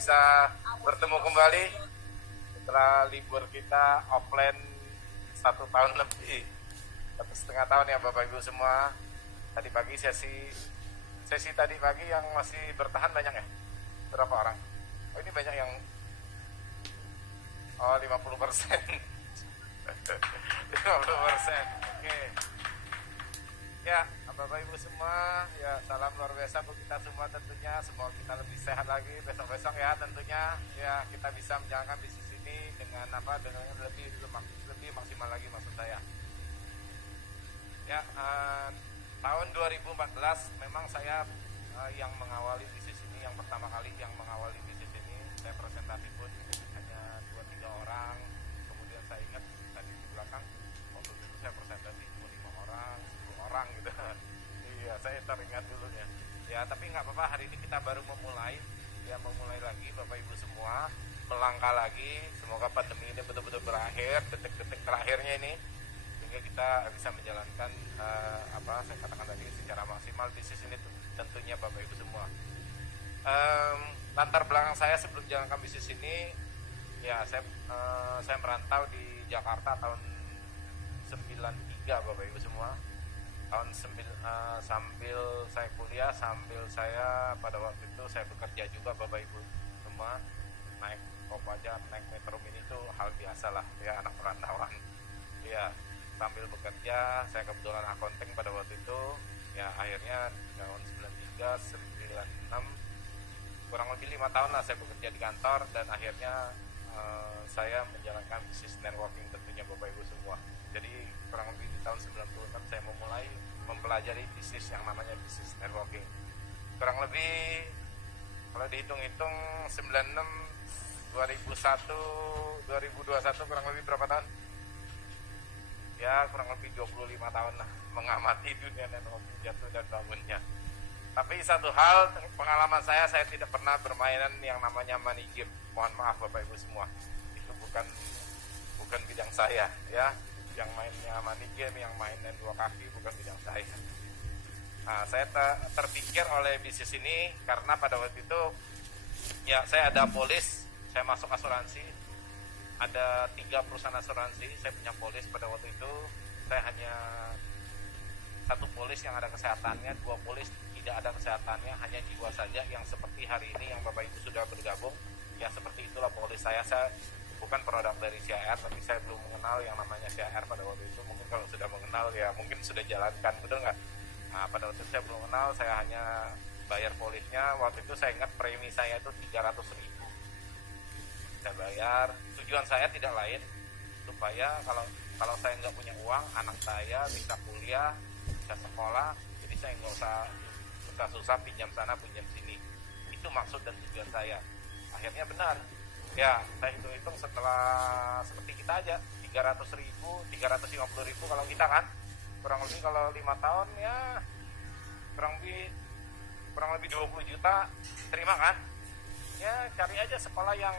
bisa bertemu kembali setelah libur kita offline 1 tahun lebih, 1,5 tahun ya Bapak Ibu semua. Tadi pagi sesi tadi pagi yang masih bertahan banyak ya? Berapa orang? Oh ini banyak yang 50%. 50%. Oke. Ya, Bapak Ibu semua, ya salam luar biasa buat kita semua tentunya. Semoga kita lebih sehat lagi besok-besok ya tentunya. Ya, kita bisa menjalankan bisnis ini dengan lebih maksimal lagi maksud saya. Ya, tahun 2014 memang saya yang mengawali bisnis ini, yang pertama kali yang mengawali bisnis ini. Saya presentasi pun hanya 2-3 orang. Kemudian saya ingat tadi di belakang waktu itu saya presentasi cuma 5 orang, 10 orang gitu. Iya, saya teringat dulunya. Ya, tapi nggak apa-apa, hari ini kita baru memulai lagi Bapak Ibu semua, melangkah lagi. Semoga pandemi ini betul-betul berakhir, detik-detik terakhirnya ini, sehingga kita bisa menjalankan saya katakan tadi secara maksimal bisnis ini tentunya Bapak Ibu semua. Latar belakang saya sebelum menjalankan bisnis ini, ya saya merantau di Jakarta tahun 93 Bapak Ibu semua. Sambil saya kuliah, sambil saya pada waktu itu saya bekerja juga Bapak Ibu semua. Naik Kopaja, naik Metro Mini itu hal biasa lah ya, anak perantauan. Ya, sambil bekerja, saya kebetulan accounting pada waktu itu. Ya akhirnya tahun 93, 96, kurang lebih 5 tahun lah saya bekerja di kantor. Dan akhirnya saya menjalankan bisnis networking tentunya Bapak Ibu semua. Jadi kurang lebih di tahun 96 saya memulai mempelajari bisnis yang namanya bisnis networking. Kurang lebih kalau dihitung-hitung 96, 2001, 2021 kurang lebih berapa tahun? Ya kurang lebih 25 tahun lah mengamati dunia networking jatuh dan bangunnya. Tapi satu hal, pengalaman saya tidak pernah bermainan yang namanya money game. Mohon maaf Bapak Ibu semua, itu bukan bidang saya ya. Yang mainnya money game, yang mainnya 2 kaki bukan bidang saya. Nah, saya terpikir oleh bisnis ini karena pada waktu itu ya saya ada polis, saya masuk asuransi, ada 3 perusahaan asuransi, saya punya polis pada waktu itu. Saya hanya 1 polis yang ada kesehatannya, 2 polis tidak ada kesehatannya, hanya jiwa saja yang seperti hari ini yang Bapak Ibu sudah bergabung. Ya seperti itulah polis saya bukan produk dari CAR, tapi saya belum mengenal yang namanya CAR pada waktu itu. Mungkin kalau sudah mengenal ya mungkin sudah jalankan, betul nggak? Nah pada waktu itu saya belum mengenal, saya hanya bayar polisnya. Waktu itu saya ingat premi saya itu 300.000 saya bayar. Tujuan saya tidak lain supaya kalau saya nggak punya uang, anak saya bisa kuliah, bisa sekolah, jadi saya nggak usah susah-susah pinjam sana pinjam sini. Itu maksud dan tujuan saya. Akhirnya benar. Ya, saya hitung-hitung setelah seperti kita aja, 300.000, 350.000 kalau kita kan, kurang lebih kalau 5 tahun ya kurang lebih 20 juta terima kan. Ya cari aja sekolah yang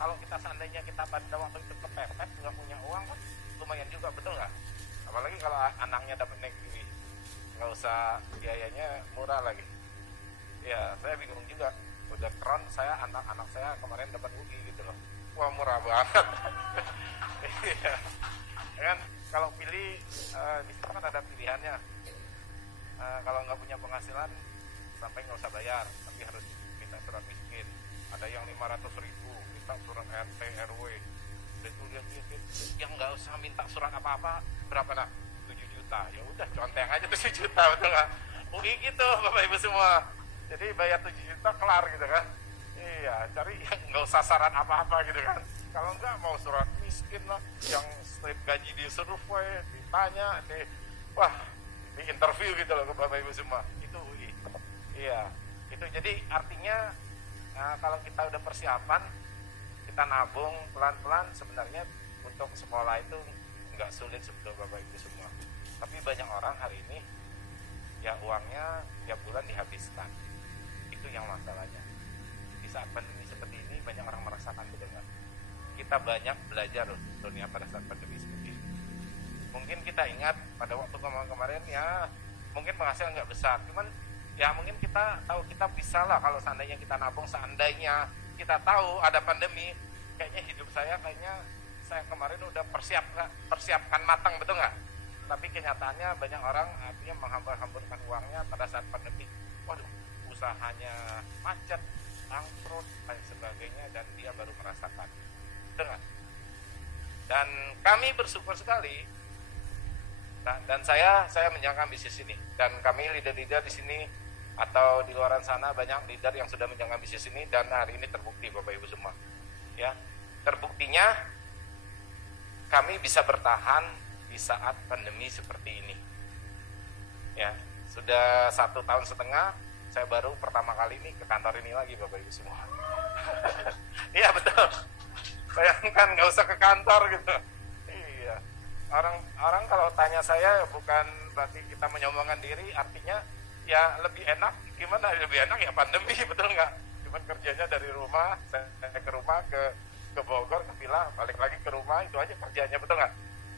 kalau kita seandainya kita pada waktu itu kepepet nggak punya uang kan lumayan juga, betul nggak? Apalagi kalau anaknya dapat negeri, nggak usah biayanya murah lagi. Ya saya bingung juga. Udah keren, anak saya kemarin dapat UI gitu loh. Wah murah banget. Iya. Kan kalau pilih di situ kan ada pilihannya. Kalau nggak punya penghasilan sampai nggak usah bayar, tapi harus minta surat miskin. Ada yang 500.000 minta surat RT RW. Itu lihat yang nggak usah minta surat apa-apa berapa nak? 7 juta. Ya udah conteng aja 7 juta, betul nggak? UI gitu Bapak Ibu semua. Jadi bayar 7 juta kelar gitu kan. Iya, cari yang nggak usah syarat apa-apa gitu kan. Kalau nggak mau surat miskin lah, yang slip gaji di survei, ditanya, wah, di interview gitu loh ke Bapak Ibu semua. Itu UI. Iya, itu jadi artinya kalau kita udah persiapan, kita nabung pelan-pelan, sebenarnya untuk sekolah itu nggak sulit sebetulnya Bapak Ibu semua. Tapi banyak orang hari ini ya uangnya tiap bulan dihabiskan. Itu yang masalahnya. Di saat pandemi seperti ini banyak orang merasakan, betul nggak? Kita banyak belajar loh dunia pada saat pandemi seperti ini. Mungkin kita ingat pada waktu kemarin ya mungkin penghasilan nggak besar, cuman ya mungkin kita tahu kita bisa lah kalau seandainya kita nabung, seandainya kita tahu ada pandemi, kayaknya hidup saya kemarin udah persiapkan matang, betul nggak? Tapi kenyataannya banyak orang artinya menghambur-hamburkan uangnya pada saat pandemi. Waduh, usahanya macet, bangkrut, dan sebagainya, dan dia baru merasakan. Dengar. Dan kami bersyukur sekali, dan saya menjalankan bisnis ini. Dan kami leader-leader di sini atau di luar sana banyak leader yang sudah menjalankan bisnis ini, dan hari ini terbukti Bapak Ibu semua. Ya, terbuktinya kami bisa bertahan di saat pandemi seperti ini. Ya, sudah 1,5 tahun saya baru pertama kali ini ke kantor ini lagi Bapak Ibu semua. Iya betul. Bayangkan nggak usah ke kantor gitu. Iya. Orang kalau tanya saya bukan berarti kita menyombongkan diri, artinya ya lebih enak. Gimana lebih enak ya pandemi, betul nggak? Cuman kerjanya dari rumah, saya ke rumah ke Bogor, ke villa, balik lagi ke rumah, itu aja kerjanya, betul nggak?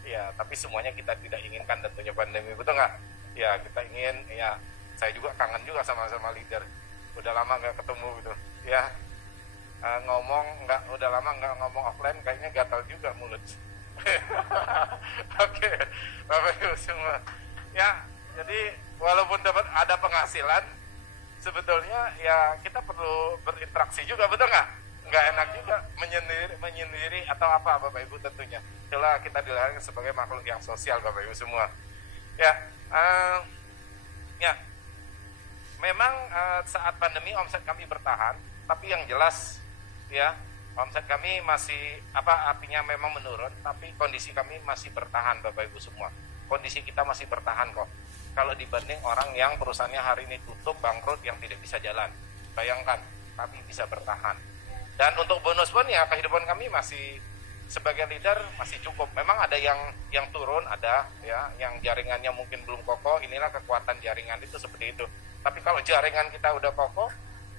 Ya, tapi semuanya kita tidak inginkan tentunya pandemi, betul nggak? Ya, kita ingin, ya, saya juga kangen juga sama leader. Udah lama nggak ketemu gitu, ya. Udah lama nggak ngomong offline, kayaknya gatal juga mulut. Oke, Bapak Ibu semua. Ya, jadi walaupun ada penghasilan, sebetulnya ya kita perlu berinteraksi juga, betul nggak? Nggak enak juga menyendiri atau apa Bapak Ibu tentunya. Itulah kita dilahirkan sebagai makhluk yang sosial Bapak Ibu semua. Ya, ya. Memang saat pandemi omset kami bertahan, tapi yang jelas ya omset kami masih artinya memang menurun, tapi kondisi kami masih bertahan Bapak Ibu semua. Kondisi kita masih bertahan kok. Kalau dibanding orang yang perusahaannya hari ini tutup, bangkrut, yang tidak bisa jalan. Bayangkan, kami bisa bertahan. Dan untuk bonus pun ya kehidupan kami masih sebagai leader masih cukup. Memang ada yang turun, ada ya yang jaringannya mungkin belum kokoh. Inilah kekuatan jaringan itu seperti itu. Tapi kalau jaringan kita udah kokoh,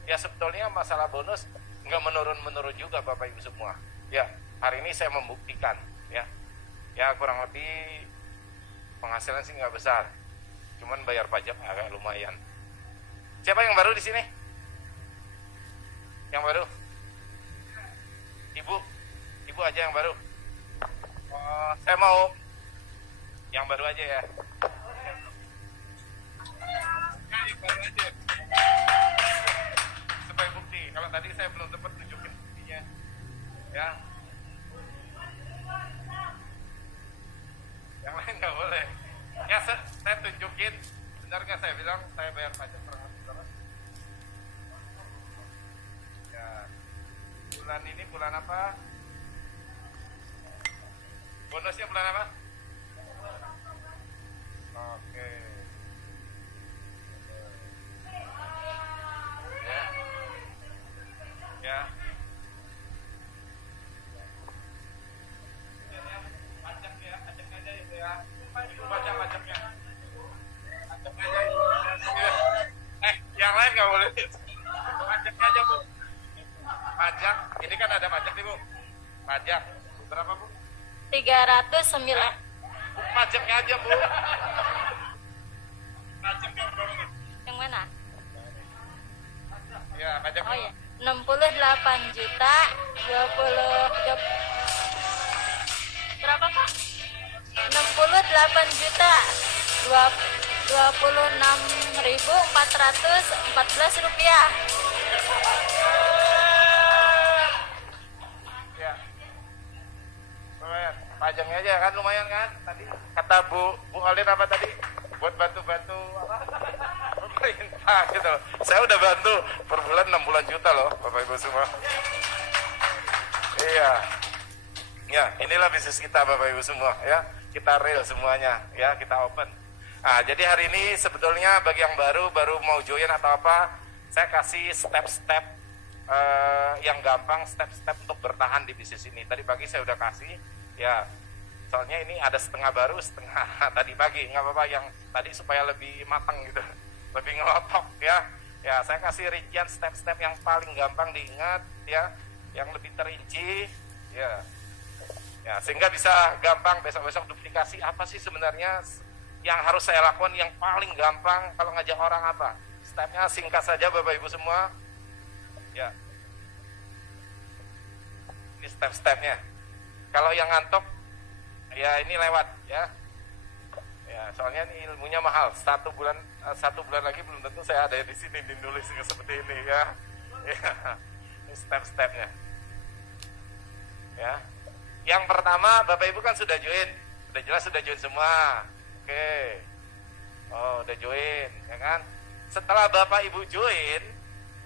ya sebetulnya masalah bonus nggak menurun juga Bapak Ibu semua. Ya, hari ini saya membuktikan ya. Ya kurang lebih penghasilan sih nggak besar. Cuman bayar pajak agak lumayan. Siapa yang baru di sini? Yang baru? Ibu aja yang baru. Saya mau yang baru aja ya. Yang baru aja. Supaya bukti. Kalau tadi saya belum sempat tunjukin buktinya. Ya. Yang lain nggak boleh. Ya saya tunjukin. Benar nggak saya bilang saya bayar pajak per bulan? Ya. Bulan ini bulan apa? Bonusnya bulan apa? Oke. Ya. Pajaknya aja itu ya. Ibu baca pajaknya. Pajaknya aja itu. Yang lain nggak boleh. Pajaknya aja Bu. Pajak, ini kan ada pajak nih Bu. Pajak, berapa Bu? 309. Pajaknya aja Bu. Pajaknya berapa Bu? Yang mana? Ya, pajak. Oh ya, 68 juta 20 berapa Pak? 68 juta 26.414 rupiah. Ya. Lumayan. Pajaknya aja kan lumayan kan? Tadi kata Bu Alin apa tadi? Buat bantu-bantu apa? Pemerintah gitu loh. Saya udah bantu per bulan 6 juta loh Bapak Ibu semua. Iya. Ya, inilah bisnis kita Bapak Ibu semua ya. Kita real semuanya ya, kita open. Nah, jadi hari ini sebetulnya bagi yang baru mau join atau apa, saya kasih step-step yang gampang, step-step untuk bertahan di bisnis ini. Tadi pagi saya udah kasih ya. Soalnya ini ada setengah baru, setengah tadi pagi, nggak apa-apa yang tadi supaya lebih matang gitu, lebih ngelotok ya. Ya, saya kasih rincian step-step yang paling gampang diingat ya, yang lebih terinci ya. Ya, sehingga bisa gampang besok-besok duplikasi apa sih sebenarnya yang harus saya lakukan yang paling gampang kalau ngajak orang apa. Stepnya singkat saja Bapak Ibu semua. Ya. Ini step-stepnya. Kalau yang ngantuk, ya ini lewat ya. Ya, soalnya ini ilmunya mahal. Satu bulan lagi belum tentu saya ada di sini dinulis seperti ini ya. Ya. Ini step-stepnya. Ya. Yang pertama, Bapak Ibu kan sudah join. Sudah jelas sudah join semua. Oke. Oh, udah join, ya kan? Setelah Bapak Ibu join,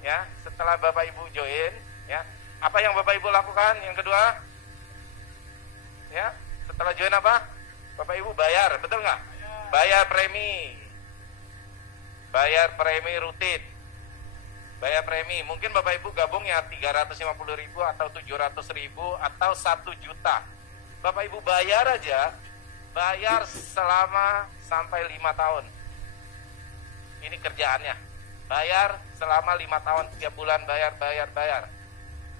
ya, ya, apa yang Bapak Ibu lakukan? Yang kedua, ya, setelah join apa? Bapak Ibu bayar, betul nggak? Bayar premi rutin. Bayar premi, mungkin Bapak Ibu gabung ya 350.000 atau 700.000 atau 1 juta. Bapak Ibu bayar aja, bayar selama sampai 5 tahun. Ini kerjaannya. Bayar selama 5 tahun, tiap bulan bayar.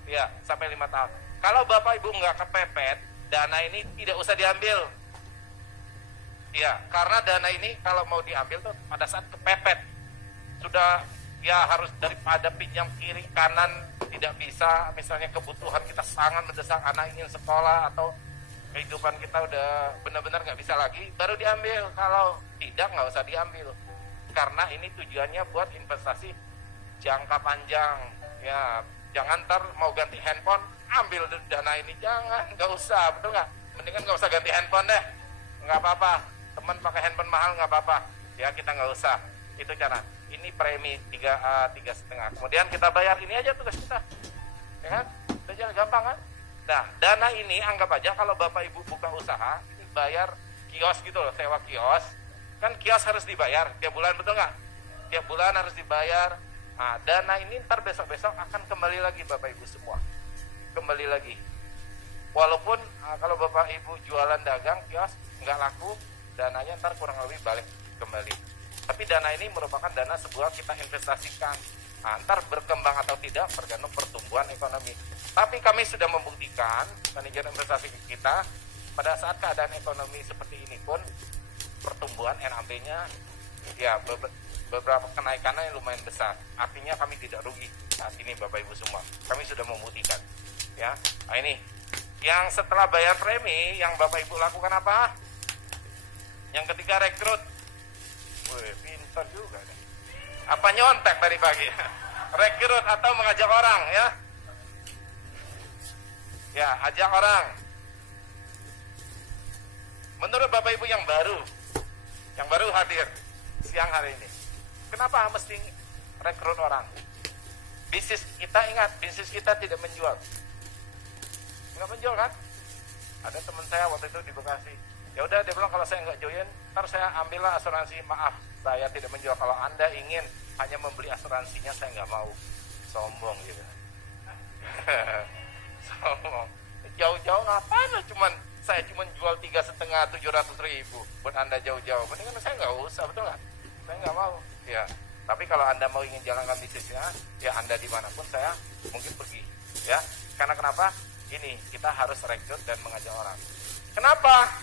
Ya, sampai 5 tahun. Kalau Bapak Ibu nggak kepepet, dana ini tidak usah diambil. Ya, karena dana ini kalau mau diambil tuh pada saat kepepet. Sudah ya harus daripada pinjam kiri kanan tidak bisa, misalnya kebutuhan kita sangat mendesak, anak ingin sekolah atau kehidupan kita udah benar-benar nggak bisa lagi, baru diambil. Kalau tidak, nggak usah diambil, karena ini tujuannya buat investasi jangka panjang. Ya, jangan ntar mau ganti handphone ambil dana ini, jangan, nggak usah, betul nggak? Mendingan nggak usah ganti handphone deh, nggak apa-apa. Teman pakai handphone mahal nggak apa-apa, ya kita nggak usah. Itu cara. Ini premi 3,5. Kemudian kita bayar, ini aja tugas kita, ya kan? Itu aja, gampang kan? Nah, dana ini anggap aja kalau Bapak Ibu buka usaha, ini bayar kios gitu loh, sewa kios. Kan kios harus dibayar tiap bulan, betul nggak? Tiap bulan harus dibayar. Nah, dana ini ntar besok-besok akan kembali lagi Bapak Ibu semua. Kembali lagi. Walaupun kalau Bapak Ibu jualan dagang kios nggak laku, dananya ntar kurang lebih balik kembali. Tapi dana ini merupakan dana sebuah kita investasikan. Antar berkembang atau tidak tergantung pertumbuhan ekonomi. Tapi kami sudah membuktikan manajer investasi kita pada saat keadaan ekonomi seperti ini pun pertumbuhan NAB-nya ya beberapa kenaikannya yang lumayan besar. Artinya kami tidak rugi saat ini Bapak Ibu semua. Kami sudah membuktikan. Ya, nah ini yang setelah bayar premi yang Bapak Ibu lakukan apa? Yang ketiga rekrut. Wih, pintar juga deh. Apa nyontek tadi pagi? Rekrut atau mengajak orang ya. Ya, ajak orang. Menurut Bapak Ibu yang baru hadir siang hari ini, kenapa mesti rekrut orang? Bisnis kita, ingat, bisnis kita tidak menjual. Nggak menjual kan? Ada teman saya waktu itu di Bekasi. Ya udah, dia bilang kalau saya nggak join, ntar saya ambillah asuransi. Maaf, saya tidak menjual. Kalau Anda ingin hanya membeli asuransinya, saya nggak mau. Sombong gitu. Sombong. Jauh-jauh ngapain? Saya cuma jual 3,5 700.000 buat Anda jauh-jauh. Mendingan saya nggak usah, betul nggak? Saya nggak mau. Ya. Tapi kalau Anda mau ingin jalankan bisnisnya, ya Anda dimanapun saya mungkin pergi. Ya. Karena kenapa? Ini kita harus rekrut dan mengajak orang. Kenapa?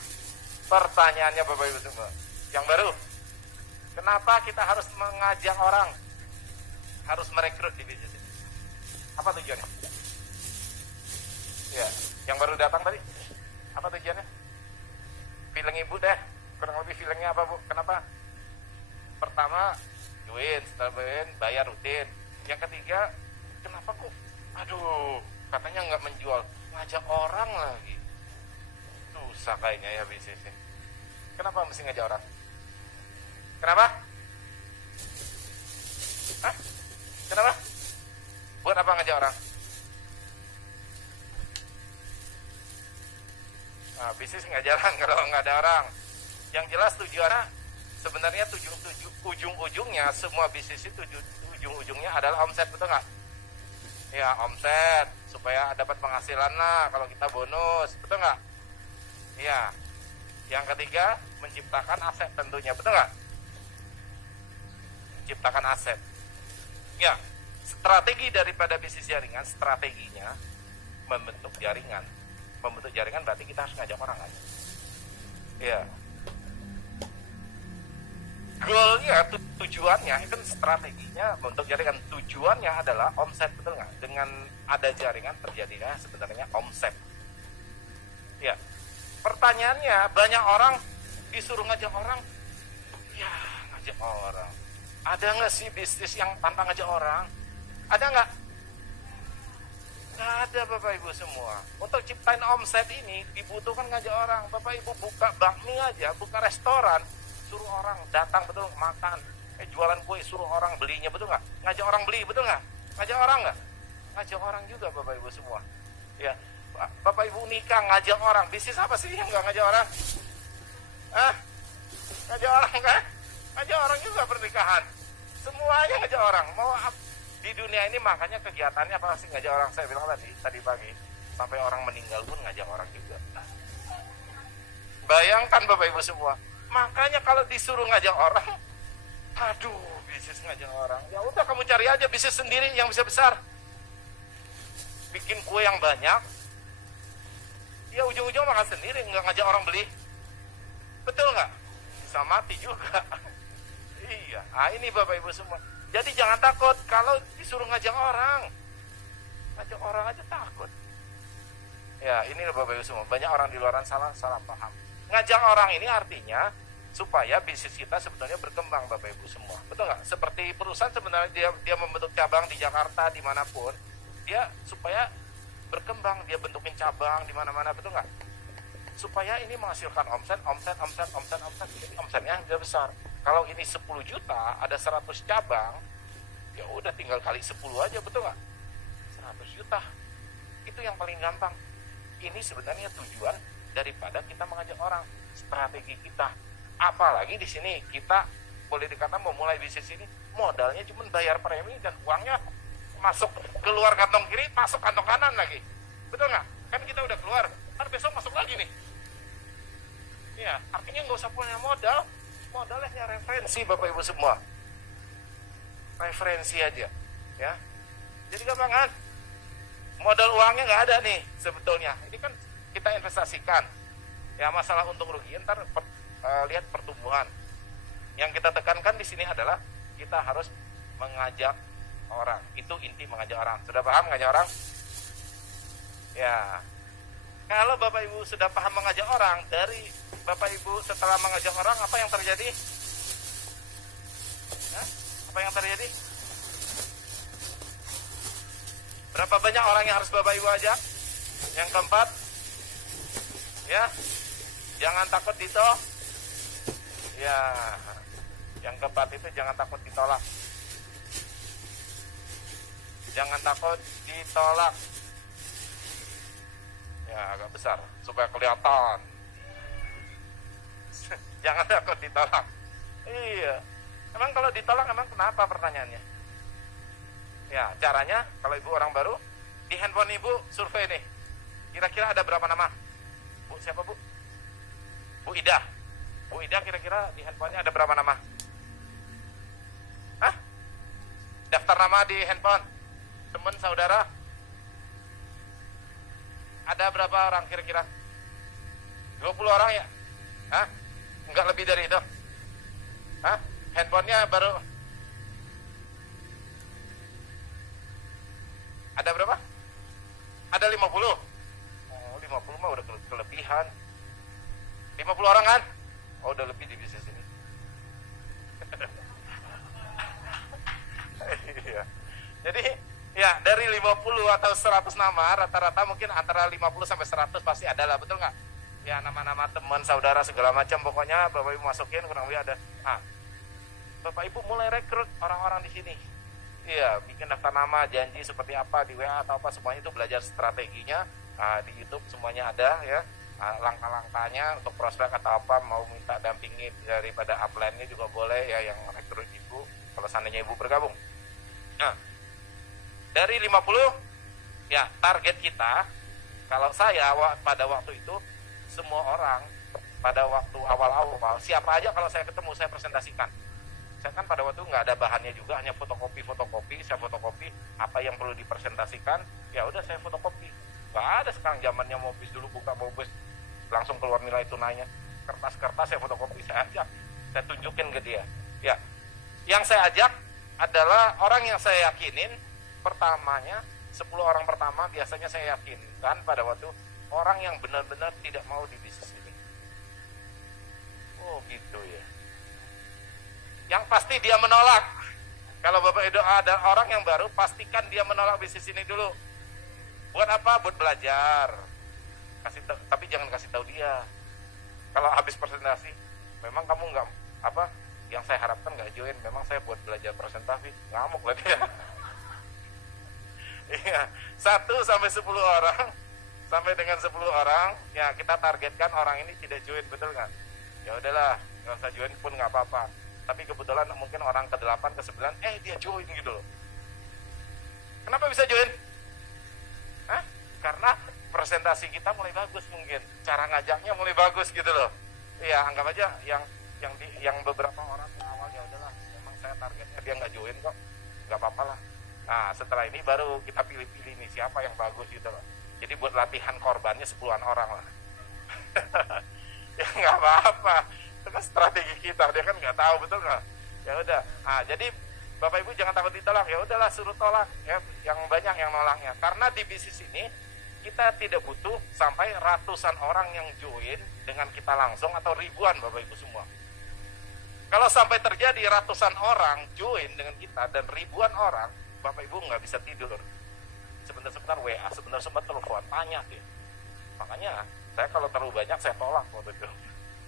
Pertanyaannya Bapak Ibu semua yang baru, kenapa kita harus mengajak orang, harus merekrut di bisnis ini? Apa tujuannya? Ya, yang baru datang tadi, apa tujuannya? Feeling Ibu deh, kurang lebih feelingnya apa Bu? Kenapa? Pertama, join, setelah join, bayar rutin. Yang ketiga, kenapa kok? Aduh, katanya nggak menjual, ngajak orang lagi. Susah kayaknya ya bisnisnya. Kenapa mesti ngajak orang? Kenapa? Hah? Kenapa? Buat apa ngajak orang? Nah, bisnis nggak jalan kalau nggak ada orang. Yang jelas tujuannya sebenarnya ujung-ujungnya semua bisnis itu ujung-ujungnya adalah omset, betul nggak? Ya, omset supaya dapat penghasilan lah kalau kita bonus, betul nggak? Ya, yang ketiga menciptakan aset tentunya, betul nggak? Menciptakan aset. Ya, strategi daripada bisnis jaringan, strateginya membentuk jaringan. Membentuk jaringan berarti kita harus ngajak orang kan? Ya. Goalnya tuh tujuannya itu strateginya untuk jaringan, tujuannya adalah omset, betul nggak? Dengan ada jaringan terjadinya sebenarnya omset. Ya, pertanyaannya banyak orang disuruh ngajak orang, ya ngajak orang. Ada nggak sih bisnis yang tanpa ngajak orang? Ada nggak? Nggak ada Bapak Ibu semua. Untuk ciptain omset ini dibutuhkan ngajak orang. Bapak Ibu buka bakmi aja, buka restoran, suruh orang datang, betul, makan. Jualan kue suruh orang belinya, betul nggak? Ngajak orang beli, betul nggak? Ngajak orang nggak? Ngajak orang juga Bapak Ibu semua. Ya, Bapak Ibu nikah ngajak orang. Bisnis apa sih yang nggak ngajak orang? Ngajak orang kan? Ngajak orang juga pernikahan. Semuanya ngajak orang. Mau di dunia ini makanya kegiatannya apa sih ngajak orang? Saya bilang tadi pagi sampai orang meninggal pun ngajak orang juga. Bayangkan Bapak Ibu semua. Makanya kalau disuruh ngajak orang, aduh, bisnis ngajak orang. Ya udah kamu cari aja bisnis sendiri yang bisa besar. Bikin kue yang banyak. Ya ujung-ujung makan sendiri, nggak ngajak orang beli. Betul nggak? Bisa mati juga. Iya, ini Bapak Ibu semua. Jadi jangan takut kalau disuruh ngajak orang. Ngajak orang aja takut. Ya, ini Bapak Ibu semua. Banyak orang di luaran salah paham. Ngajak orang ini artinya supaya bisnis kita sebetulnya berkembang Bapak Ibu semua. Betul nggak? Seperti perusahaan sebenarnya dia membentuk cabang di Jakarta, dimanapun. Dia supaya berkembang, dia bentukin cabang di mana-mana, betul nggak? Supaya ini menghasilkan omset. Jadi omsetnya sudah besar. Kalau ini 10 juta, ada 100 cabang, ya udah tinggal kali 10 aja, betul nggak? 100 juta. Itu yang paling gampang. Ini sebenarnya tujuan daripada kita mengajak orang, strategi kita. Apalagi di sini kita boleh dikatakan memulai bisnis ini modalnya cuma bayar premi dan uangnya masuk keluar kantong kiri, masuk kantong kanan lagi, betul nggak? Kan kita udah keluar, ntar besok masuk lagi nih. Ya, artinya nggak usah punya modalnya referensi Bapak Ibu semua, referensi aja, ya. Jadi gampang kan? Modal uangnya nggak ada nih sebetulnya. Ini kan kita investasikan. Ya masalah untung rugi ntar lihat pertumbuhan. Yang kita tekankan di sini adalah kita harus mengajak orang. Itu inti mengajak orang. Sudah paham mengajak orang? Ya. Kalau Bapak Ibu sudah paham mengajak orang, dari Bapak Ibu setelah mengajak orang, apa yang terjadi? Apa yang terjadi? Berapa banyak orang yang harus Bapak Ibu ajak? Yang keempat, ya, jangan takut ditolak. Ya, yang keempat itu jangan takut ditolak. Jangan takut ditolak. Ya, agak besar supaya kelihatan. Jangan takut ditolak. Iya. Emang kalau ditolak emang kenapa pertanyaannya? Ya, caranya kalau Ibu orang baru, di handphone Ibu survei nih. Kira-kira ada berapa nama? Bu, siapa Bu? Bu Ida. Bu Ida kira-kira di handphonenya ada berapa nama? Hah? Daftar nama di handphone teman saudara ada berapa orang kira-kira? 20 orang ya? Hah? Enggak lebih dari itu? Hah? Handphonenya baru ada berapa? Ada 50. Oh, 50 mah udah kelebihan. 50 orang kan? Oh, udah lebih di bisnis ini. Iya. Jadi, ya dari 50 atau 100 nama, rata-rata mungkin antara 50 sampai 100 pasti ada lah, betul nggak? Ya, nama-nama teman, saudara, segala macam, pokoknya Bapak Ibu masukin, kurang lebih ada. Bapak Ibu mulai rekrut orang-orang di sini. Iya, bikin daftar nama, janji seperti apa di WA atau apa, semuanya itu belajar strateginya. Di YouTube semuanya ada ya. Langkah-langkahnya untuk prospek atau apa, mau minta dampingi daripada upline-nya juga boleh ya, yang rekrut Ibu kalau seandainya Ibu bergabung. Nah, dari 50 ya target kita, kalau saya pada waktu itu semua orang pada waktu awal-awal, siapa aja kalau saya ketemu saya presentasikan. Saya kan pada waktu nggak ada bahannya juga, hanya fotokopi, saya fotokopi apa yang perlu dipresentasikan, ya udah saya fotokopi. Nggak ada sekarang zamannya Mobis, dulu buka Mobis langsung keluar nilai tunainya, kertas-kertas saya fotokopi, saya tunjukin ke dia. Ya, Yang saya ajak adalah orang yang saya yakinin pertamanya, 10 orang pertama biasanya saya yakinkan pada waktu orang yang benar-benar tidak mau di bisnis ini. Oh gitu ya. Yang pasti dia menolak. Kalau Bapak Edo ada orang yang baru, pastikan dia menolak bisnis ini dulu. Buat apa? Buat belajar. Tapi jangan kasih tahu dia. Kalau habis presentasi, memang kamu nggak apa? Yang saya harapkan nggak join. Memang saya buat belajar presentasi. Ngamuk lah dia. Iya, 1 sampai 10 orang, sampai dengan 10 orang, ya kita targetkan orang ini tidak join, betul nggak? Ya udahlah, nggak usah join pun nggak apa-apa. Tapi kebetulan mungkin orang ke-8, ke-9, dia join gitu loh. Kenapa bisa join? Hah? Karena presentasi kita mulai bagus mungkin, cara ngajaknya mulai bagus gitu loh. Iya, anggap aja yang beberapa orang awal ya udahlah, memang saya targetnya dia nggak join kok, nggak apa-apa lah. Nah, setelah ini baru kita pilih-pilih nih siapa yang bagus gitu loh. Jadi buat latihan korbannya 10-an orang lah. Ya nggak apa-apa. Itu kan strategi kita, dia kan nggak tahu, betul nggak? Ya udah. Nah, jadi Bapak Ibu jangan takut ditolak. Ya udahlah, suruh tolak ya, yang banyak yang nolaknya. Karena di bisnis ini kita tidak butuh sampai ratusan orang yang join dengan kita langsung atau ribuan Bapak Ibu semua. Kalau sampai terjadi ratusan orang join dengan kita dan ribuan orang, Bapak Ibu nggak bisa tidur. Sebentar-sebentar WA, sebentar-sebentar telepon, tanya dia. Makanya saya kalau terlalu banyak saya tolak waktu itu.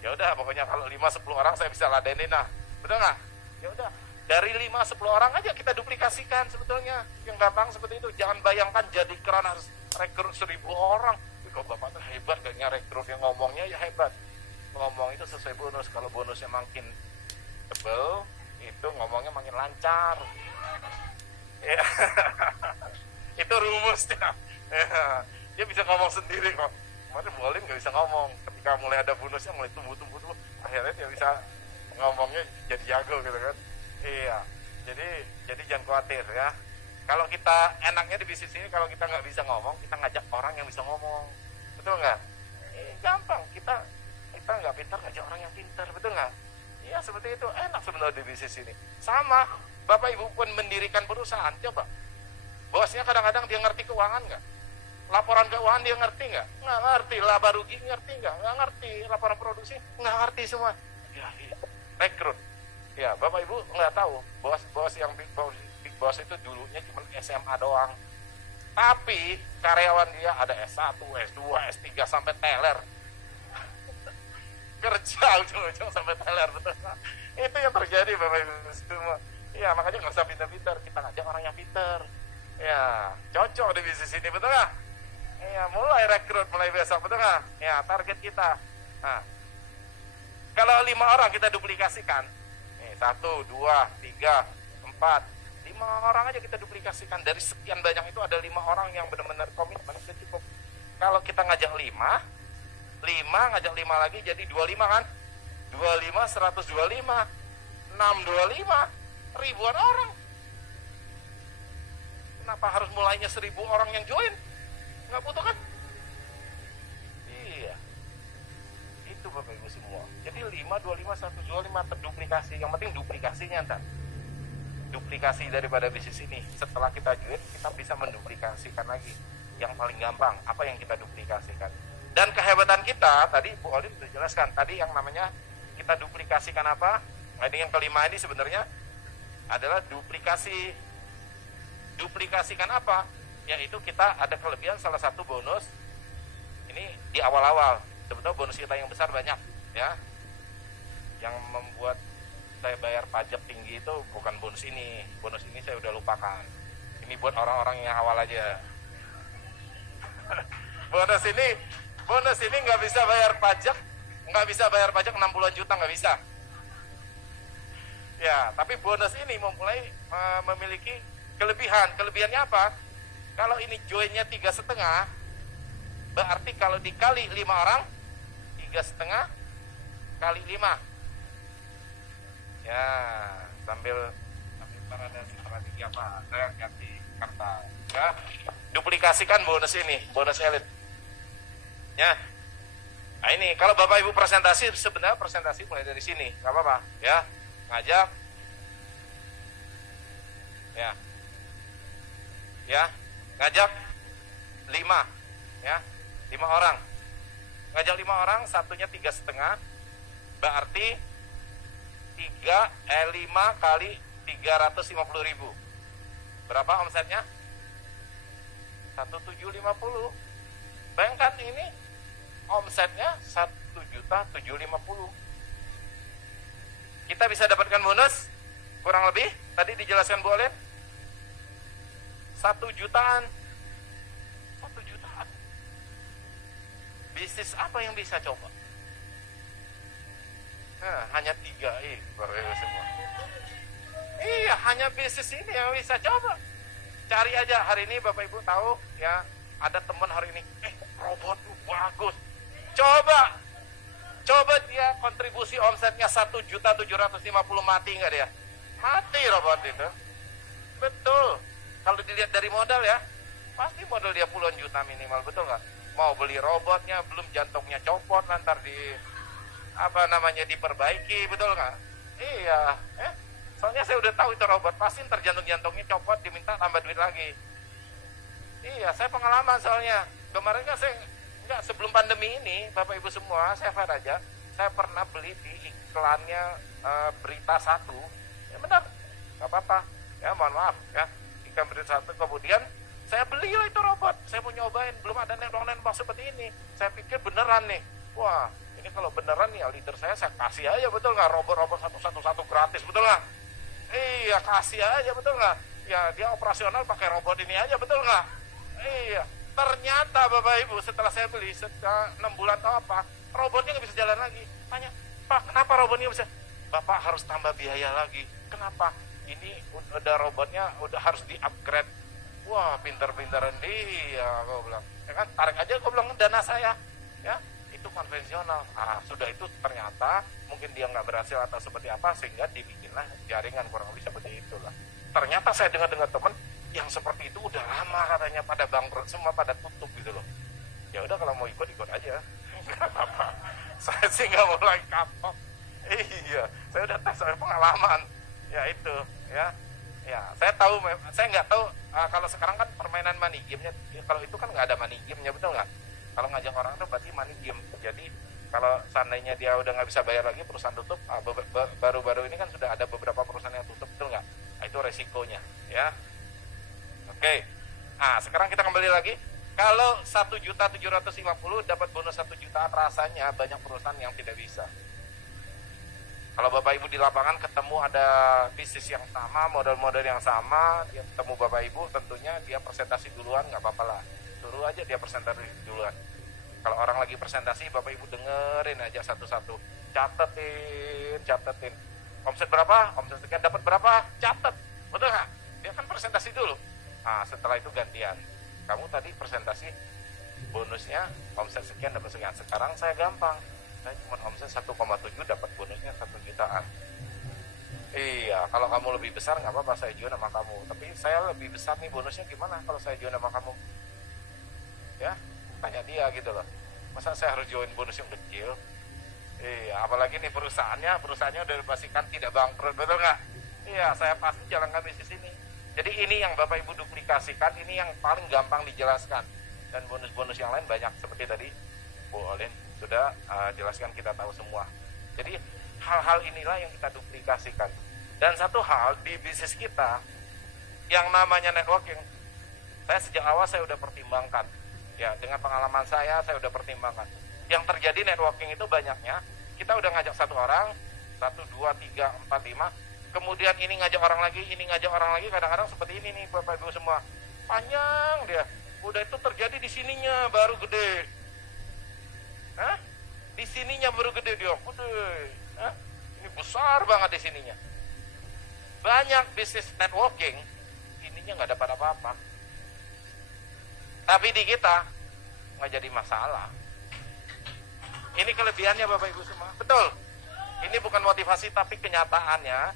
Ya udah, pokoknya kalau 5-10 orang saya bisa ladenin, nah, betul nggak? Ya udah, dari 5-10 orang aja kita duplikasikan sebetulnya. Yang gampang seperti itu. Jangan bayangkan jadi keran harus rekrut 1000 orang. Kok Bapak tuh hebat, kayaknya rekrut yang ngomongnya ya hebat. Ngomong itu sesuai bonus. Kalau bonusnya makin tebel, itu ngomongnya makin lancar. Ya. Itu rumusnya. Ya. Dia bisa ngomong sendiri kok. Kemarin Bolin nggak bisa ngomong. Ketika mulai ada bonusnya, mulai tumbuh, akhirnya dia bisa ngomongnya jadi jago gitu kan. Iya. Jadi jangan khawatir ya. Kalau kita enaknya di bisnis ini, kalau kita nggak bisa ngomong, kita ngajak orang yang bisa ngomong. Betul nggak? Gampang. Kita nggak pintar, ngajak orang yang pintar, betul nggak? Iya, seperti itu. Enak sebenarnya di bisnis ini. Sama, Bapak Ibu pun mendirikan perusahaan, coba. Bosnya kadang-kadang dia ngerti keuangan nggak? Laporan keuangan dia ngerti nggak? Nggak ngerti. Laba rugi ngerti nggak? Nggak ngerti. Laporan produksi nggak ngerti semua. Ya, rekrut. Ya, Bapak Ibu nggak tahu. Bos yang big boss itu dulunya cuma SMA doang. Tapi karyawan dia ada S1, S2, S3 sampai teler. Kerja ujung-ujung sampai teler, betul. Itu yang terjadi Bapak Ibu semua. Ya, makanya nggak usah pintar-pintar. Kita ngajak orang yang pintar. Ya, cocok di bisnis ini, betul nggak? Ya, mulai rekrut mulai besok, betul nggak? Ya, target kita. Nah, kalau 5 orang kita duplikasikan, nih 1, 2, 3, 4, 5 orang aja kita duplikasikan. Dari sekian banyak itu ada 5 orang yang benar-benar komitmen, itu cukup. Kalau kita ngajak 5 ngajak 5 lagi jadi 25 kan? 25, 125, 625, ribuan orang. Kenapa harus mulainya 1000 orang yang join? Nggak butuh kan? Iya. Itu Bapak Ibu semua. Jadi 5, 25, 125 terduplikasi. Yang penting duplikasinya ntar. Duplikasi daripada bisnis ini. Setelah kita join, kita bisa menduplikasikan lagi. Yang paling gampang, apa yang kita duplikasikan. Dan kehebatan kita, tadi Bu Olin sudah jelaskan. Tadi yang namanya kita duplikasikan apa? Nah, ini yang kelima ini sebenarnya adalah duplikasi. Duplikasikan apa? Yaitu kita ada kelebihan salah satu bonus. Ini di awal-awal. Sebetulnya bonus kita yang besar banyak, ya. Yang membuat saya bayar pajak tinggi itu bukan bonus ini. Bonus ini saya udah lupakan. Ini buat orang-orang yang awal aja. bonus ini nggak bisa bayar pajak, 60 juta nggak bisa. Ya, tapi bonus ini memulai memiliki kelebihan. Kelebihannya apa? Kalau ini joinnya 3,5, berarti kalau dikali 5 orang, 3,5 kali 5. Ya, sambil ada strategi apa? Saya ganti kertas. Ya, duplikasikan bonus ini, bonus elit. Ya. Nah ini, kalau Bapak Ibu presentasi, sebenarnya presentasi mulai dari sini, nggak apa-apa, ya. Ngajak Ya. Ya, ngajak 5, ya, 5 orang. Ngajak 5 orang, satunya 3,5, berarti 5 kali 350.000. Berapa omsetnya? 1.750. Bayangkan ini omsetnya 1.750.000. Kita bisa dapatkan bonus kurang lebih tadi dijelaskan Bu Olen 1 jutaan. 1 jutaan. Bisnis apa yang bisa coba? Nah, hanya 3 Bapak Ibu semua. Iya, hanya bisnis ini yang bisa coba. Cari aja hari ini Bapak Ibu tahu ya, ada teman hari ini, robot bagus. Coba dia kontribusi omsetnya 1.750.000, mati nggak dia? Mati robot itu. Betul. Kalau dilihat dari modal ya, pasti modal dia puluhan juta minimal, betul nggak? Mau beli robotnya, belum jantungnya copot, nanti diperbaiki, betul nggak? Iya, soalnya saya udah tahu itu robot, pasti ntar jantungnya copot, diminta tambah duit lagi. Iya, saya pengalaman soalnya. Kemarin kan saya, sebelum pandemi ini, Bapak Ibu semua, saya fair aja, saya pernah beli di iklannya Berita 1. Ya benar, nggak apa-apa. Ya mohon maaf ya, iklan Berita 1, kemudian saya beli lah itu robot, saya mau nyobain, belum ada nembak seperti ini. Saya pikir beneran nih, wah ini kalau beneran nih ya leader saya kasih aja, betul nggak? Robot 111 gratis, betul nggak? Iya, kasih aja, betul nggak? Ya dia operasional pakai robot ini aja, betul nggak? Iya, ternyata Bapak Ibu setelah saya beli setelah 6 bulan atau apa, robotnya nggak bisa jalan lagi. Tanya, Pak kenapa robotnya bisa? Bapak harus tambah biaya lagi. Kenapa? Ini udah robotnya udah harus di upgrade. Wah, pinter-pinteran dia, gue bilang. Ya kan, tarik aja, gue bilang, dana saya. Ya, itu konvensional. Sudah itu ternyata mungkin dia nggak berhasil atau seperti apa, sehingga dibikinlah jaringan kurang lebih seperti itulah. Ternyata saya dengar teman yang seperti itu udah lama katanya pada bangkrut semua, pada tutup gitu loh. Ya udah kalau mau ikut aja. Nggak apa-apa. Saya sih nggak mau lagi kapok. Iya, saya udah tes, saya pengalaman. Ya itu, ya. Ya, saya tahu, saya nggak tahu kalau sekarang kan permainan money game-nya, kalau itu kan nggak ada money game-nya, betul nggak? Kalau ngajak orang itu berarti money game. Jadi kalau seandainya dia udah nggak bisa bayar lagi, perusahaan tutup. Baru-baru ini kan sudah ada beberapa perusahaan yang tutup, betul nggak? Itu resikonya, ya. Oke. Sekarang kita kembali lagi. Kalau 1.750.000 dapat bonus 1 jutaan, rasanya banyak perusahaan yang tidak bisa. Kalau Bapak Ibu di lapangan ketemu ada bisnis yang sama, model-model yang sama, dia ketemu Bapak Ibu, tentunya dia presentasi duluan, nggak apa-apa lah. Suruh aja dia presentasi duluan. Kalau orang lagi presentasi, Bapak Ibu dengerin aja satu-satu. Catetin. Omset berapa? Omset sekian, dapat berapa? Catet. Betul nggak? Dia kan presentasi dulu. Setelah itu gantian. Kamu tadi presentasi bonusnya omset sekian, dapat sekian. Sekarang saya gampang. Saya cuma omset 1,7 dapat bonusnya 1 jutaan. Iya, kalau kamu lebih besar nggak apa-apa, saya join sama kamu. Tapi saya lebih besar nih, bonusnya gimana kalau saya join sama kamu? Ya, tanya dia gitu loh. Masa saya harus join bonus yang kecil? Iya, apalagi nih perusahaannya udah dipastikan tidak bangkrut, betul nggak? Iya, saya pasti jalankan bisnis ini. Jadi ini yang Bapak Ibu duplikasikan, ini yang paling gampang dijelaskan. Dan bonus-bonus yang lain banyak, seperti tadi Bu Olin sudah jelaskan, kita tahu semua. Jadi hal-hal inilah yang kita duplikasikan. Dan satu hal di bisnis kita yang namanya networking, saya sejak awal saya udah pertimbangkan. Ya, dengan pengalaman saya udah pertimbangkan. Yang terjadi networking itu banyaknya, kita udah ngajak 1 orang, 1, 2, 3, 4, 5, kemudian ini ngajak orang lagi, kadang-kadang seperti ini nih Bapak Ibu semua. Panjang dia. Udah itu terjadi di sininya baru gede. Di sininya baru gede dia. Ini besar banget di sininya. Banyak bisnis networking, ininya nggak dapat apa-apa. Tapi di kita nggak jadi masalah. Ini kelebihannya Bapak Ibu semua. Betul. Ini bukan motivasi, tapi kenyataannya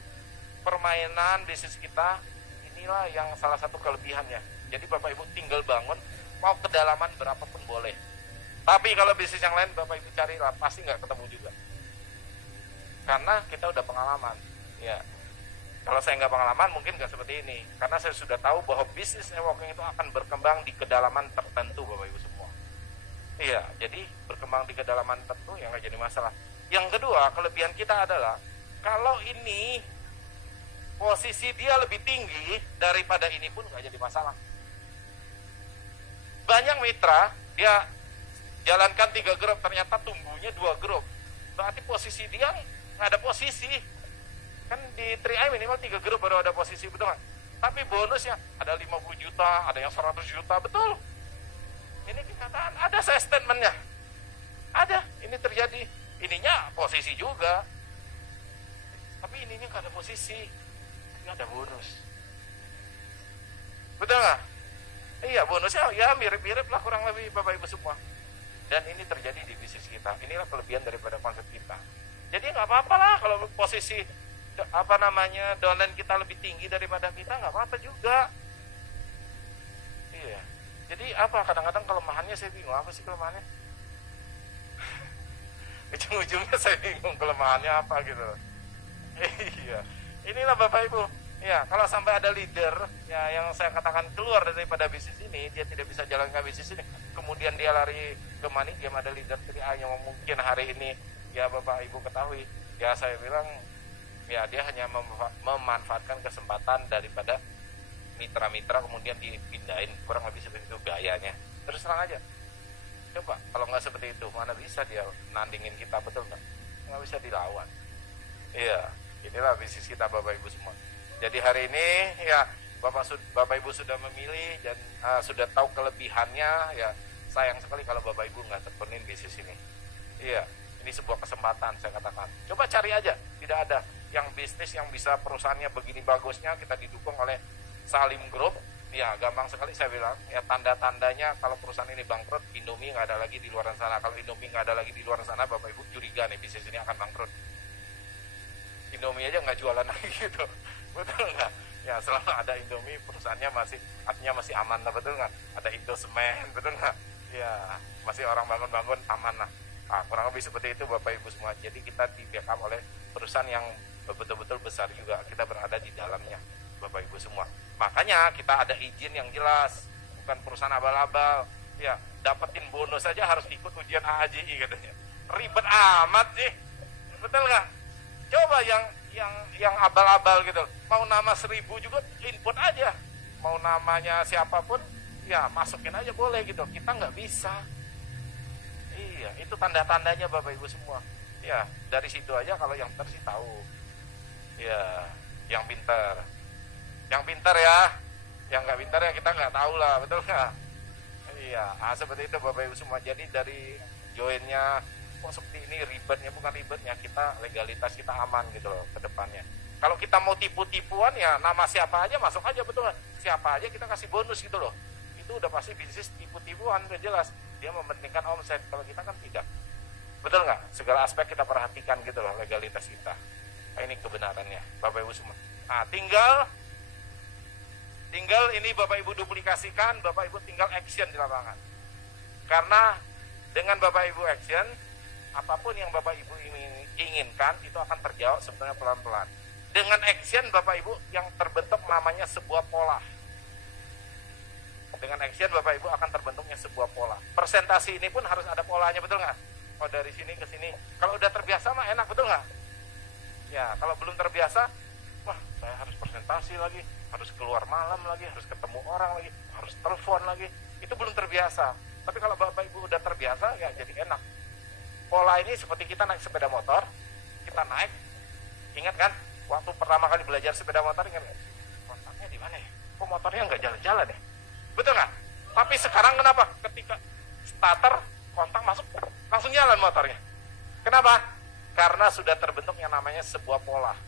permainan bisnis kita inilah yang salah satu kelebihannya. Jadi Bapak Ibu tinggal bangun, mau kedalaman berapapun boleh. Tapi kalau bisnis yang lain Bapak Ibu carilah, pasti nggak ketemu juga. Karena kita udah pengalaman. Ya. Kalau saya nggak pengalaman mungkin nggak seperti ini, karena saya sudah tahu bahwa bisnis networking itu akan berkembang di kedalaman tertentu Bapak Ibu semua. Iya, jadi berkembang di kedalaman tertentu yang nggak jadi masalah. Yang kedua, kelebihan kita adalah kalau ini posisi dia lebih tinggi daripada ini pun nggak jadi masalah. Banyak mitra dia jalankan 3 grup, ternyata tumbuhnya 2 grup, berarti posisi dia nggak ada posisi. Kan di 3i minimal 3 grup baru ada posisi, betul kan? Tapi bonusnya ada 50 juta, ada yang 100 juta, betul. Ini kenyataan, ada saya statementnya. Ada, ini terjadi. Ininya posisi juga. Tapi ininya nggak ada posisi, nggak ada bonus. Betul nggak? Iya, bonusnya ya mirip-mirip lah kurang lebih Bapak Ibu semua. Dan ini terjadi di bisnis kita. Inilah kelebihan daripada konsep kita. Jadi nggak apa-apa lah kalau posisi downline kita lebih tinggi daripada kita, nggak apa-apa juga. Iya. Jadi apa kadang-kadang kelemahannya saya bingung, apa sih kelemahannya? Ujung-ujungnya saya bingung kelemahannya apa gitu. Iya. Inilah Bapak Ibu. Ya, kalau sampai ada leader ya yang saya katakan keluar daripada bisnis ini, dia tidak bisa jalankan bisnis ini, kemudian dia lari ke money, dia ada leader 3i yang mungkin hari ini ya Bapak Ibu ketahui, ya saya bilang ya dia hanya memanfaatkan kesempatan daripada mitra-mitra kemudian dipindahin, kurang lebih seperti itu gayanya. Terus terang aja, coba kalau nggak seperti itu mana bisa dia nandingin kita, betul nggak bisa dilawan. Iya, inilah bisnis kita Bapak Ibu semua. Jadi hari ini ya Bapak Ibu sudah memilih dan sudah tahu kelebihannya. Ya sayang sekali kalau Bapak Ibu nggak tekunin bisnis ini. Iya, ini sebuah kesempatan saya katakan. Coba cari aja, tidak ada yang bisnis yang bisa perusahaannya begini bagusnya kita didukung oleh Salim Group. Ya gampang sekali saya bilang. Ya tanda-tandanya kalau perusahaan ini bangkrut, Indomie nggak ada lagi di luar sana. Kalau Indomie nggak ada lagi di luar sana, Bapak Ibu curiga nih bisnis ini akan bangkrut. Indomie aja nggak jualan lagi gitu, betul nggak? Ya selama ada Indomie perusahaannya artinya masih aman lah, betul nggak? Ada Indosemen, betul nggak? Ya masih orang bangun-bangun aman lah. Nah, kurang lebih seperti itu Bapak Ibu semua. Jadi kita di backup oleh perusahaan yang betul-betul besar juga, kita berada di dalamnya Bapak Ibu semua. Makanya kita ada izin yang jelas, bukan perusahaan abal-abal. Ya dapetin bonus saja harus ikut ujian AAJI katanya, ribet amat sih, betul nggak? Coba yang abal-abal gitu, mau nama 1000 juga input aja, mau namanya siapapun ya masukin aja boleh gitu. Kita nggak bisa. Iya, itu tanda-tandanya Bapak Ibu semua. Ya dari situ aja kalau yang pintar sih tahu. Ya yang pintar ya, yang nggak pintar ya kita nggak tahu lah, betul nggak? Iya, seperti itu Bapak Ibu semua. Jadi dari joinnya kok seperti ini ribetnya, bukan ribetnya, kita legalitas kita aman gitu loh ke depannya. Kalau kita mau tipu-tipuan ya nama siapa aja masuk aja, betul nggak? Siapa aja kita kasih bonus gitu loh. Itu udah pasti bisnis tipu-tipuan, udah jelas. Dia mementingkan omset, kalau kita kan tidak. Betul nggak? Segala aspek kita perhatikan gitu loh, legalitas kita. Nah, ini kebenarannya Bapak Ibu semua. Nah tinggal ini Bapak Ibu duplikasikan, Bapak Ibu tinggal action di lapangan. Karena dengan Bapak Ibu action, apapun yang Bapak Ibu inginkan itu akan terjawab sebenarnya pelan-pelan. Dengan action Bapak Ibu yang terbentuk namanya sebuah pola. Dengan action Bapak Ibu akan terbentuknya sebuah pola. Presentasi ini pun harus ada polanya, betul nggak? Oh dari sini ke sini. Kalau udah terbiasa mah enak, betul nggak? Ya kalau belum terbiasa, wah saya harus presentasi lagi, harus keluar malam lagi, harus ketemu orang lagi, harus telepon lagi. Itu belum terbiasa. Tapi kalau Bapak Ibu udah terbiasa ya jadi enak. Pola ini seperti kita naik sepeda motor, kita naik, ingat kan? Waktu pertama kali belajar sepeda motor, ingat nggak? Kontaknya di mana ya? Kok motornya nggak jalan-jalan ya? Betul nggak? Tapi sekarang kenapa? Ketika starter, kontak masuk, langsung jalan motornya. Kenapa? Karena sudah terbentuk yang namanya sebuah pola.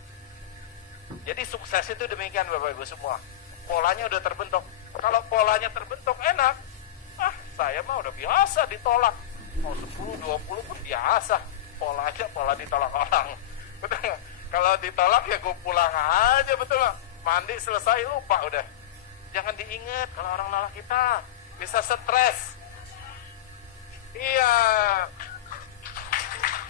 Jadi sukses itu demikian Bapak Ibu semua. Polanya udah terbentuk. Kalau polanya terbentuk enak, saya mah udah biasa ditolak. Mau 10, 20 pun biasa. Pola ditolak orang. Betul nggak? Kalau ditolak ya gue pulang aja, betul nggak? Mandi selesai lupa udah. Jangan diingat kalau orang nolak kita. Bisa stres. Iya.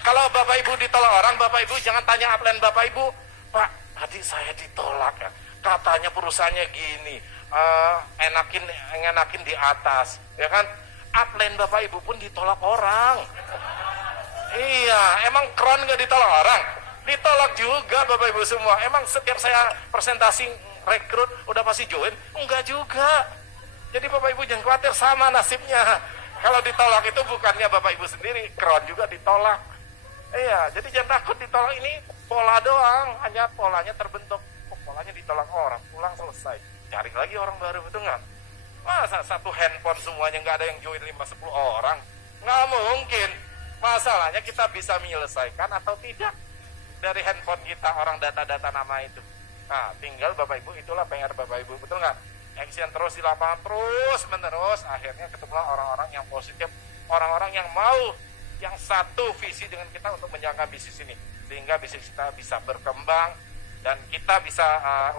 Kalau Bapak Ibu ditolak orang, Bapak Ibu jangan tanya upline Bapak Ibu. Pak, tadi saya ditolak ya. Katanya perusahaannya gini, enakin di atas, ya kan? Upline Bapak Ibu pun ditolak orang. Iya, emang keren nggak ditolak orang? Ditolak juga Bapak Ibu semua. Emang setiap saya presentasi rekrut udah pasti join? Enggak juga. Jadi Bapak Ibu jangan khawatir, sama nasibnya. Kalau ditolak itu bukannya Bapak Ibu sendiri, keren juga ditolak. Iya, jadi jangan takut ditolak, ini pola doang, hanya polanya terbentuk. Oh, polanya ditolak orang, pulang selesai. Cari lagi orang baru, betul nggak? Masa satu handphone semuanya nggak ada yang join 5-10 orang? Nggak mungkin. Masalahnya kita bisa menyelesaikan atau tidak dari handphone kita, orang data-data nama itu. Nah, tinggal Bapak Ibu, itulah PR Bapak Ibu, betul nggak? Action terus di lapangan, terus menerus, akhirnya ketemulah orang-orang yang positif, orang-orang yang mau, yang satu visi dengan kita untuk menjalankan bisnis ini, sehingga bisnis kita bisa berkembang dan kita bisa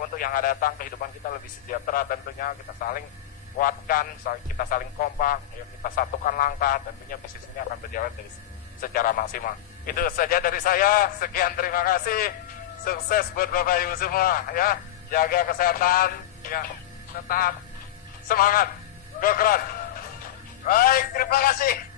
untuk yang akan datang kehidupan kita lebih sejahtera. Tentunya kita saling kuatkan, kita saling kompak, yuk kita satukan langkah, tentunya bisnis ini akan berjalan secara maksimal. Itu saja dari saya, sekian, terima kasih, sukses buat Bapak Ibu semua ya, jaga kesehatan ya, tetap semangat, go keren. Baik, terima kasih.